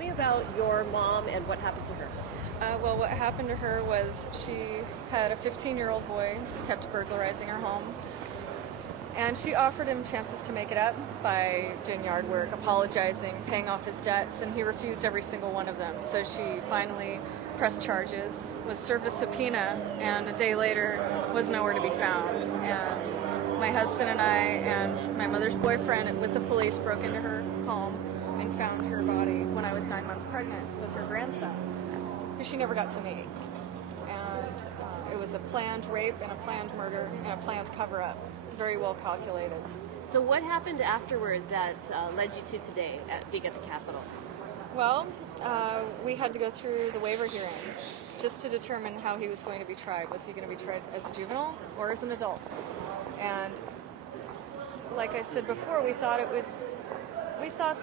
me about your mom and what happened to her. Well, what happened to her was she had a 15-year-old boy, kept burglarizing her home, and she offered him chances to make it up by doing yard work, apologizing, paying off his debts, and he refused every single one of them. So she finally pressed charges, was served a subpoena, and a day later was nowhere to be found. And my husband and I and my mother's boyfriend with the police broke into her home and found her body when I was 9 months pregnant with her grandson, who she never got to meet. And it was a planned rape and a planned murder and a planned cover-up. Very well calculated. So what happened afterward that led you to today being at the Capitol? Well, we had to go through the waiver hearing just to determine how he was going to be tried. Was he going to be tried as a juvenile or as an adult? And like I said before, we thought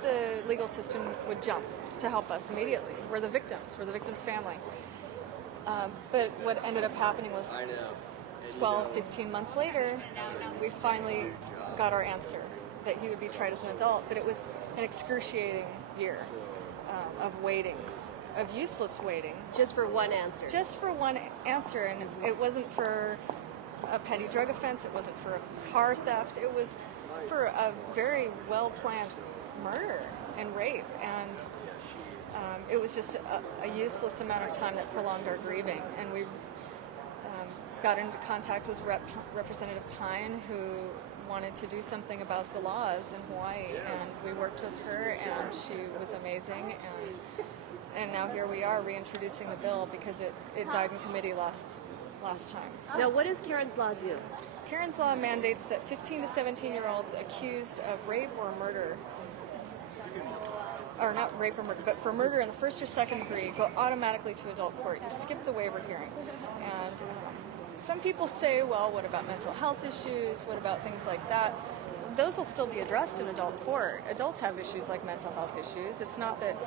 the legal system would jump to help us immediately. We're the victim's family. But what ended up happening was 12, 15 months later, we finally got our answer that he would be tried as an adult, but it was an excruciating year of waiting, of useless waiting. Just for one answer? Just for one answer, and it wasn't for a petty drug offense, it wasn't for a car theft, it was for a very well-planned murder and rape, and it was just a useless amount of time that prolonged our grieving, and we got into contact with Representative Pine, who wanted to do something about the laws in Hawaii, and we worked with her, and she was amazing, and now here we are reintroducing the bill because it died in committee last time. So, now, what does Karen's Law do? Karen's Law mandates that 15 to 17-year-olds accused of rape or murder, or not rape or murder, but for murder in the first or second degree, go automatically to adult court. You skip the waiver hearing. And some people say, well, what about mental health issues? What about things like that? Those will still be addressed in adult court. Adults have issues like mental health issues. It's not that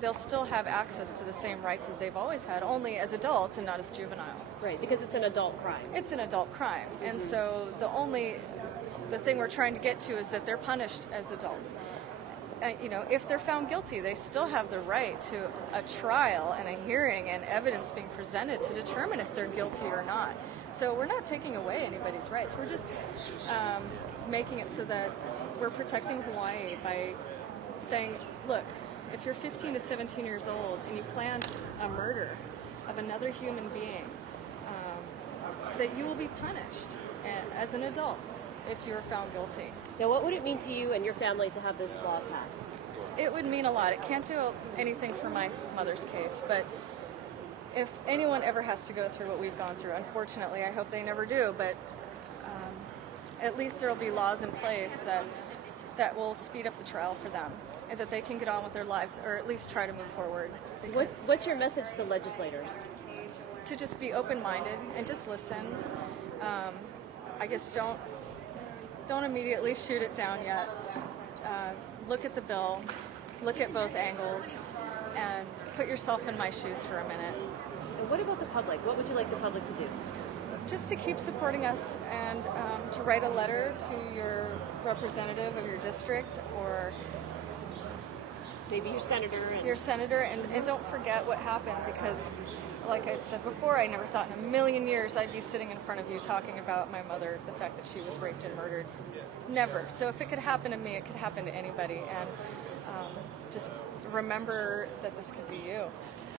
they'll still have access to the same rights as they've always had, only as adults and not as juveniles. Right, because it's an adult crime. It's an adult crime. Mm-hmm. And so the thing we're trying to get to is that they're punished as adults. If they're found guilty, they still have the right to a trial and a hearing and evidence being presented to determine if they're guilty or not. So we're not taking away anybody's rights. We're just making it so that we're protecting Hawaii by saying, look, if you're 15 to 17 years old and you plan a murder of another human being, that you will be punished as an adult if you're found guilty. Now, what would it mean to you and your family to have this law passed? It would mean a lot. It can't do anything for my mother's case, but if anyone ever has to go through what we've gone through, unfortunately, I hope they never do, but at least there will be laws in place that will speed up the trial for them, and that they can get on with their lives, or at least try to move forward. What's your message to legislators? To just be open-minded and just listen. I guess don't immediately shoot it down yet. Look at the bill, look at both angles, and put yourself in my shoes for a minute. And what about the public? What would you like the public to do? Just to keep supporting us and to write a letter to your representative of your district, or maybe your senator. And don't forget what happened, because like I've said before, I never thought in a million years I'd be sitting in front of you talking about my mother, the fact that she was raped and murdered. Never. So if it could happen to me, it could happen to anybody. And just remember that this could be you.